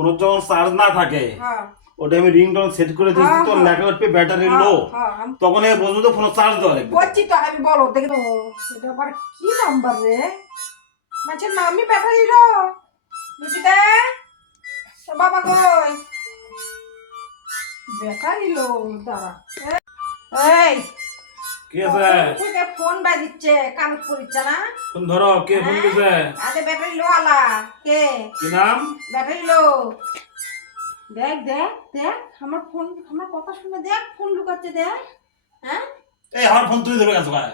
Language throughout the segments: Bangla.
ফোনের যখন চার্জ না থাকে হ্যাঁ ওটা আমি রিংটোন সেট করে দিয়েছি তো লেখা উঠবে ব্যাটারি লো তখন এই বুঝবো তো ফোন চার্জ দেওয়া লাগবে। বলছি তো আমি বলো দেখে তো এটা আবার কি নাম্বার রে মাছের নামই ব্যাটারি লো বুঝিতে বাবা কই ব্যাটারি লো দাঁড়া এই কি আছে থেকে ফোন বাজিচ্ছে কান পড়িচ্ছে না ফোন ধরো কে ফোন দিছে আরে ব্যাটারি লো আলা কে কি নাম ব্যাটারি লো দেখ দেখ দেখ আমার ফোন আমার কথা শুনে দেখ ফোন লুকাচ্ছে দেখ হ্যাঁ এই আমার ফোন তুই ধরে গেছো গায়ে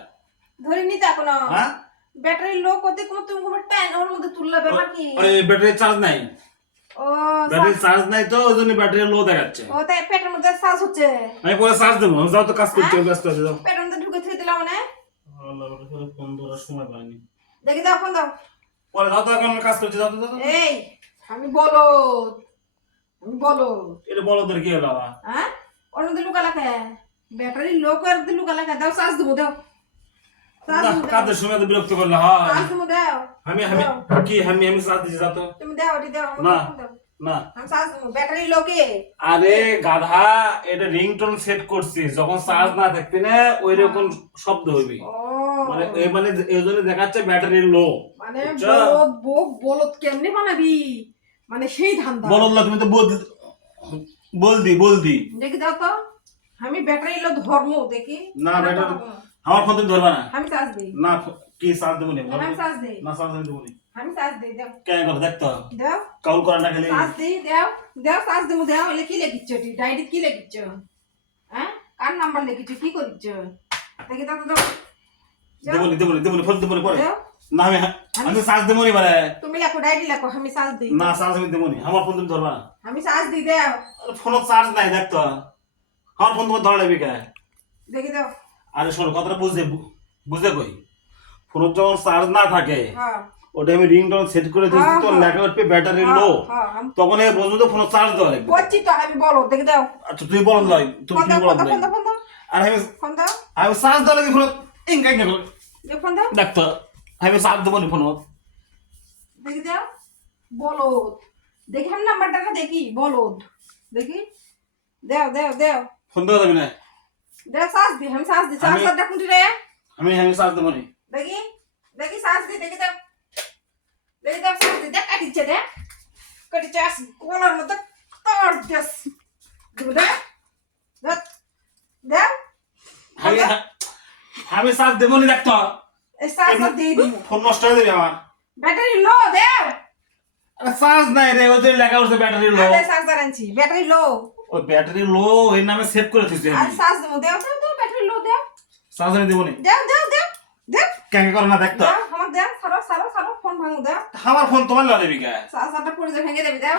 ধরে নিতে এখনো হ্যাঁ ব্যাটারি লো করতে কোনো তুমি কোনো টাইম ওর মধ্যে তুললে ব্যাপার কি আরে ব্যাটারি চার্জ নাই ও ব্যাটারি চার্জ নাই তো ওইজন্য ব্যাটারি লো দেখাচ্ছে ও তাই পেটের মধ্যে শ্বাস হচ্ছে আমি পরে চার্জ দেবো যাও তো কাজ করতে ব্যস্ত আছে যাও পেটের মধ্যে ঢুকে থেকে দিলাম মানে আল্লাহ বলে ফোন ধরার সময় পাইনি দেখি দাও ফোন দাও পরে যাও তো এখন কাজ করতে যাও তো এই আমি বলো এটা বলো তোর কি হলো বাবা হ্যাঁ ওর মধ্যে লুকা লাগে ব্যাটারি লো করে দিতে লুকা লাগে দাও শ্বাস দেবো দাও কাজের সময় তো বিরক্ত করলে হয় শ্বাস দেবো দাও আমি কি আমি চার্জ দিছি যাও তো তুমি দাও ওটি দাও না। দাও। না আমি শ্বাস দেবো ব্যাটারি লোকে আরে গাধা এটা রিংটোন সেট করছি যখন চার্জ না থাকবে না ওই রকম শব্দ হইবে ও মানে এই জন্য দেখাচ্ছে ব্যাটারি লো মানে বলদ কেমনে বানাবি মানে সেই ধান্দা বলদ না তুমি তো বলদি দেখি দাও তো আমি ব্যাটারি লো ধর্ম দেখি না ব্যাটারি আমার ফোন তুমি ধরবা না আমি চার্জ দেই না কি চার্জ দেবো আমি চার্জ দেই না চার্জ দেবো আমি চার্জ দেই দাও কেন করে দেখতো দাও কাউল করা না খালি চার্জ দেই দাও দাও চার্জ দেবো দাও এলে কি লিখিছ তুই ডায়েরি কি লিখিছ হ্যাঁ কার নাম্বার লিখিছ কি করিছ দেখি দাও দাও দেবো ফোন দেবো পরে দাও না আমি চার্জ দেবো নি বারে তুমি লেখো ডায়েরি লেখো আমি চার্জ দেই না চার্জ আমি দেবো নি আমার ফোন তুমি ধরবা না আমি চার্জ দিই দাও ফোনত চার্জ নাই দেখতো আমার ফোন তোমার ধরা লাগবে কে দেখি দাও আরে শোনো কথাটা বুঝে কই ফোনত যখন চার্জ না থাকে হ্যাঁ ওটা আমি রিংটোন সেট করে দিয়েছি তো লেখা উঠবে ব্যাটারি লো তখন এই বুঝবো তো ফোন চার্জ দেওয়া লাগবে বলছি তো আমি বলো দেখি দাও আচ্ছা তুমি বলো নাই তুমি ফোন দাও বলো ফোন নাই দাও ফোন দাও আর ফোন দাও আমি চার্জ দেওয়া লাগবে ফোন ইনকাই না ফোন দাও দেখতো আমি চার্জ দেবো নি ফোন দেখি দাও বলদ দেখি আমি নাম্বারটা দেখি বলদ দেখি দাও দাও দাও ফোন দেওয়া যাবে না দাও শ্বাস দি আমি শ্বাস দি শ্বাস দাও কোনটি রে আমি চার্জ দেবো নি দেখি দেখি শ্বাস দি দেখি দাও শ্বাস দি দেখ কাটিছে দেখ কাটিছে কোলার মতো তোর দেশ দেব দাও দাও দাও আমি চার্জ দেবো নি দেখতো এই শ্বাস দিয়ে দিব ফোন নষ্ট হয়ে যাবে আমার ব্যাটারি লো দাও আরে চার্জ নাই রে ওই যে লেখা উঠছে ব্যাটারি লো আরে শ্বাস আনছি ব্যাটারি লো ওই ব্যাটারি লো এর নামে সেভ করে দিয়েছি আর শ্বাস দেবো দাও দাও দাও ব্যাটারি লো দাও চার্জ আমি দেবো নি দাও দাও দাও দাও কেন করে না দেখতো দাও আমার দাও সারো সারো সারো ফোন ভাঙো দাও আমার ফোন তোমার লাগা দেবি কে সারটা পড়ে যে ভেঙে দেবে দাও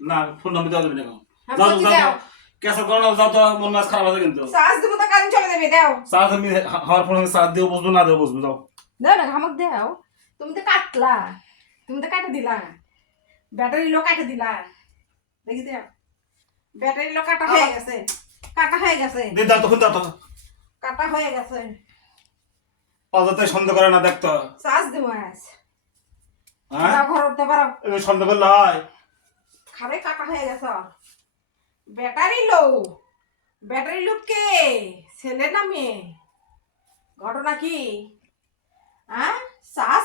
না ফোন আমি দেওয়া দেবি না হ্যাঁ, যাও বলছি যাও দাও। কেসা করো না যাও তো মন মাছ খারাপ আছে কিন্তু চার্জ দেবো তো কারেন্ট চলে যাবে দাও চার্জ আমি আমার ফোন চার্জ দিও বুঝবো না দেবো বুঝবো যাও দাও না আমাকে দাও তুমি তো কাটলা তুমি তো কাটে দিলা ব্যাটারি লো কাটে দিলা দেখি দাও ব্যাটারি লো কাটা হয়ে গেছে দিয়ে দাও তখন দাও তো কাটা হয়ে গেছে অযথাই সন্দেহ করে না দেখতো চার্জ দেবো আজ হ্যাঁ ঘর উঠতে পারো এবার সন্দেহ করলে হয় খাবে কাটা হয়ে গেছে ব্যাটারি লো কে ছেলে না মেয়ে ঘটনা কি হ্যাঁ শ্বাস